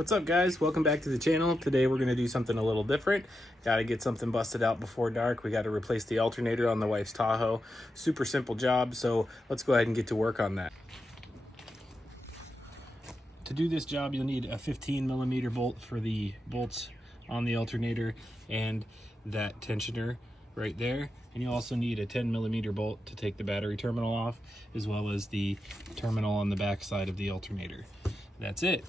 What's up, guys? Welcome back to the channel. Today we're going to do something a little different. Got to get something busted out before dark. We got to replace the alternator on the wife's Tahoe. Super simple job, so let's go ahead and get to work on that. To do this job, you'll need a 15mm bolt for the bolts on the alternator and that tensioner right there. And you'll also need a 10mm bolt to take the battery terminal off, as well as the terminal on the back side of the alternator. That's it.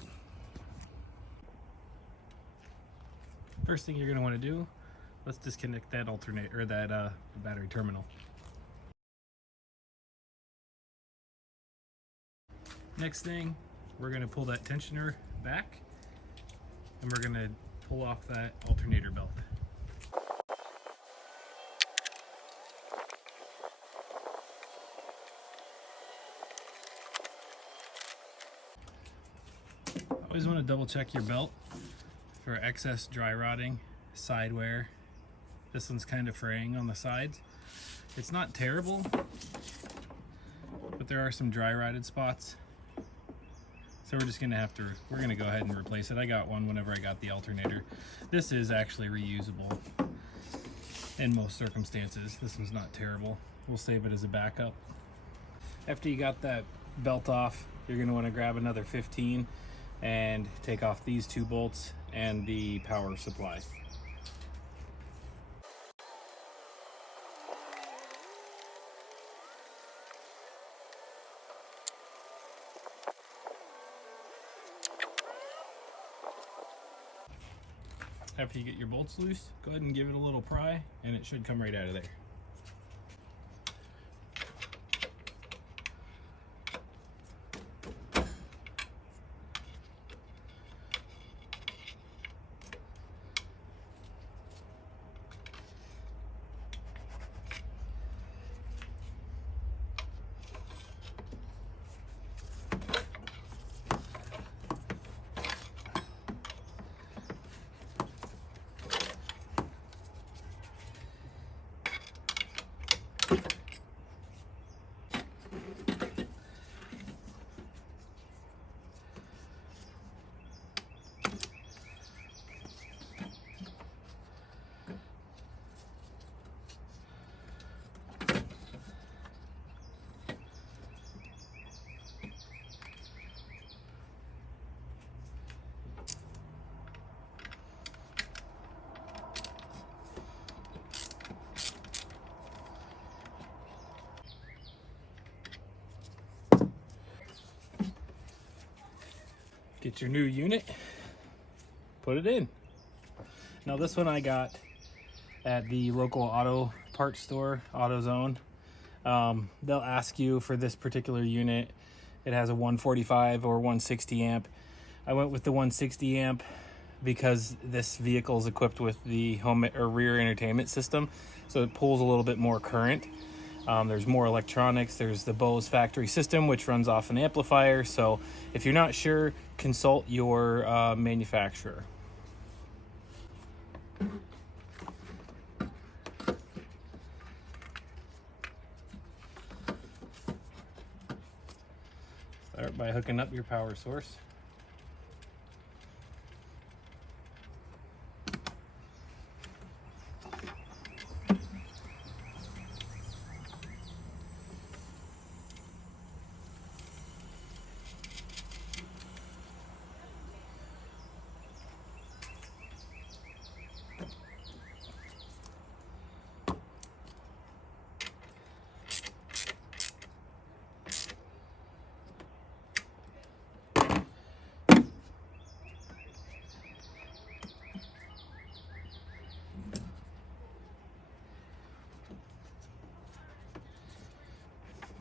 First thing you're going to want to do, let's disconnect that alternator, or that battery terminal. Next thing, we're going to pull that tensioner back, and we're going to pull off that alternator belt. Always want to double check your belt for excess dry rotting, side wear. This one's kind of fraying on the sides. It's not terrible, but there are some dry rotted spots. So we're just gonna we're gonna go ahead and replace it. I got one whenever I got the alternator. This is actually reusable in most circumstances. This one's not terrible. We'll save it as a backup. After you got that belt off, you're gonna wanna grab another 15 and take off these two bolts and the power supply. After you get your bolts loose, go ahead and give it a little pry and it should come right out of there. Get your new unit, put it in. Now this one I got at the local auto parts store, AutoZone. They'll ask you for this particular unit. It has a 145 or 160 amp. I went with the 160 amp because this vehicle is equipped with the home or rear entertainment system, so it pulls a little bit more current. There's more electronics. There's the Bose factory system, which runs off an amplifier. So if you're not sure, consult your manufacturer. Start by hooking up your power source.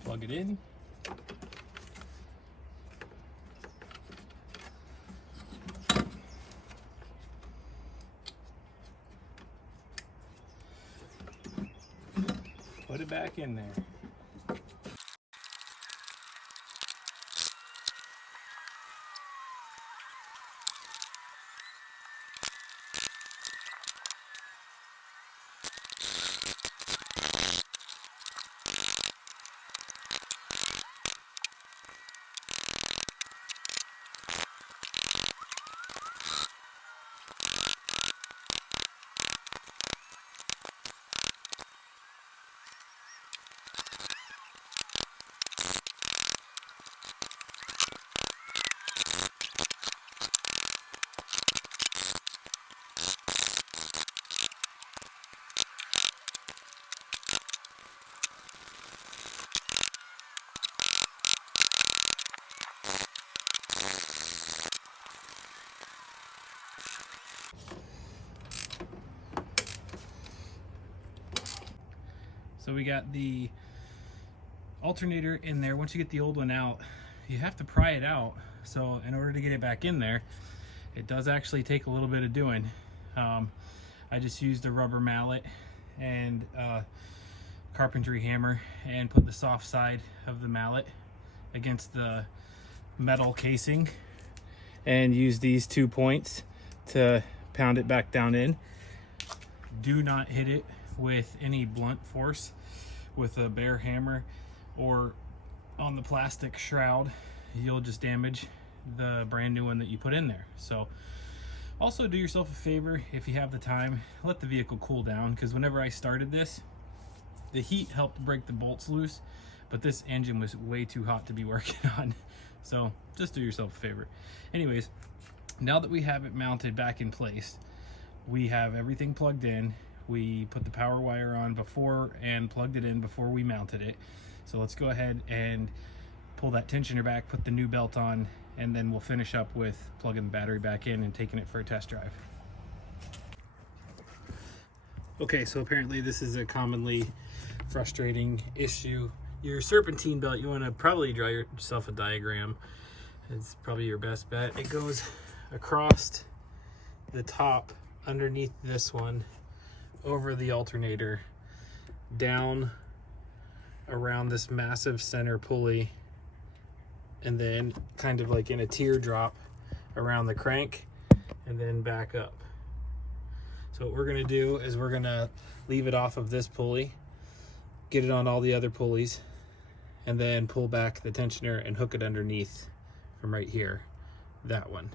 Plug it in. Put it back in there. So we got the alternator in there. Once you get the old one out, you have to pry it out. So in order to get it back in there, it does actually take a little bit of doing. I just used a rubber mallet and carpentry hammer and put the soft side of the mallet against the metal casing and use these 2 points to pound it back down in. Do not hit it with any blunt force with a bare hammer or on the plastic shroud. You'll just damage the brand new one that you put in there. So also do yourself a favor, if you have the time, let the vehicle cool down, because whenever I started this, the heat helped break the bolts loose, but this engine was way too hot to be working on. So just do yourself a favor. Anyways, now that we have it mounted back in place, we have everything plugged in. We put the power wire on before and plugged it in before we mounted it. So let's go ahead and pull that tensioner back, put the new belt on, and then we'll finish up with plugging the battery back in and taking it for a test drive. Okay, so apparently this is a commonly frustrating issue. Your serpentine belt, you want to probably draw yourself a diagram. It's probably your best bet. It goes across the top underneath this one, over the alternator, down around this massive center pulley, and then kind of like in a teardrop around the crank, and then back up. So what we're gonna do is we're gonna leave it off of this pulley, get it on all the other pulleys, and then pull back the tensioner and hook it underneath from right here, that one.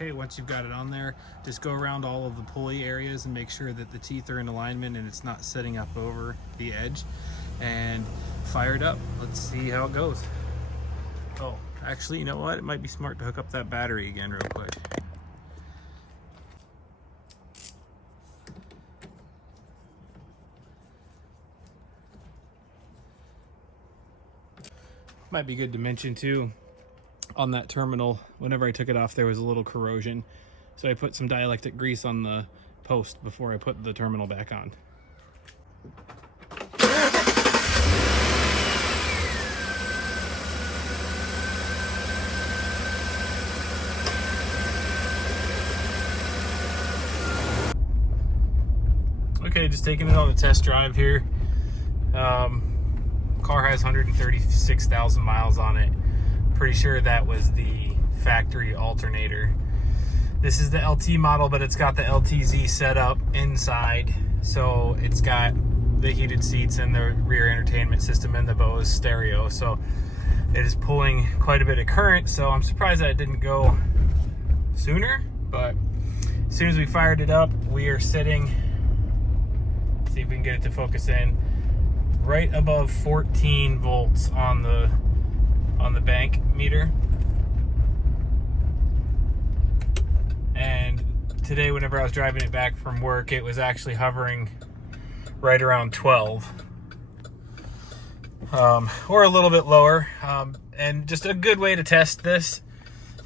Okay, once you've got it on there, just go around all of the pulley areas and make sure that the teeth are in alignment and it's not sitting up over the edge, and fire it up. Let's see how it goes. Oh, actually, you know what? It might be smart to hook up that battery again real quick. Might be good to mention too, on that terminal, whenever I took it off, there was a little corrosion. So I put some dielectric grease on the post before I put the terminal back on. Okay, just taking it on a test drive here. Car has 136,000 miles on it. Pretty sure that was the factory alternator. This is the LT model, but it's got the LTZ setup inside. So it's got the heated seats and the rear entertainment system and the Bose stereo. So it is pulling quite a bit of current. So I'm surprised that it didn't go sooner, but as soon as we fired it up, we are sitting, see if we can get it to focus in, right above 14 volts on the bank meter. And today, whenever I was driving it back from work, it was actually hovering right around 12, or a little bit lower. And just a good way to test this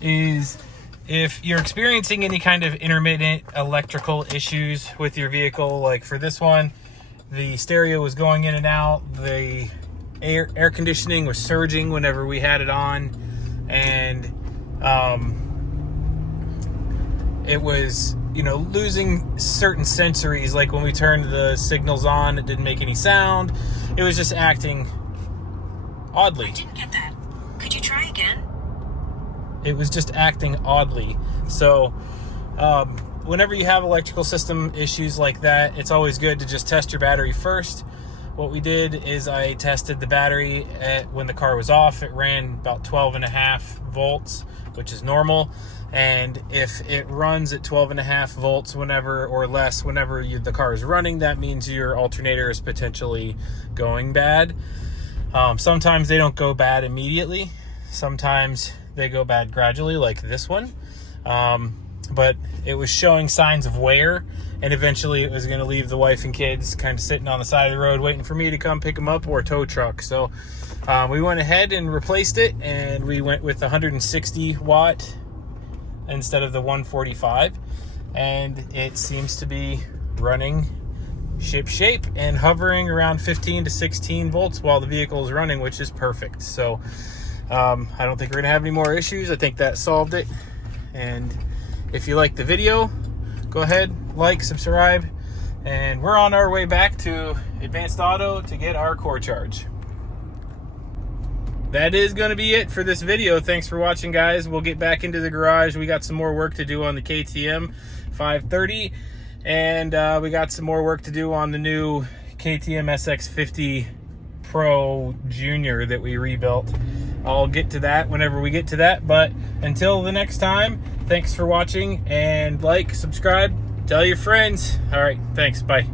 is if you're experiencing any kind of intermittent electrical issues with your vehicle. Like for this one, the stereo was going in and out, the air conditioning was surging whenever we had it on, and it was, you know, losing certain sensories. Like when we turned the signals on, it didn't make any sound. It was just acting oddly. I didn't get that. Could you try again? It was just acting oddly. So whenever you have electrical system issues like that, it's always good to just test your battery first. what we did is I tested the battery when the car was off. It ran about 12.5 volts, which is normal. And if it runs at 12.5 volts whenever or less whenever the car is running, that means your alternator is potentially going bad. Sometimes they don't go bad immediately. Sometimes they go bad gradually, like this one. But it was showing signs of wear, and eventually it was going to leave the wife and kids kind of sitting on the side of the road waiting for me to come pick them up or a tow truck. So we went ahead and replaced it, and we went with 160 watt instead of the 145, and it seems to be running ship shape and hovering around 15 to 16 volts while the vehicle is running, which is perfect. So I don't think we're gonna have any more issues. I think that solved it. And if you like the video, go ahead, like, subscribe, and we're on our way back to Advanced Auto to get our core charge. That is going to be it for this video. Thanks for watching, guys. We'll get back into the garage. We got some more work to do on the KTM 530, and we got some more work to do on the new KTM SX50 Pro Junior that we rebuilt. I'll get to that whenever we get to that, but until the next time, thanks for watching, and like, subscribe, tell your friends. All right, thanks, bye.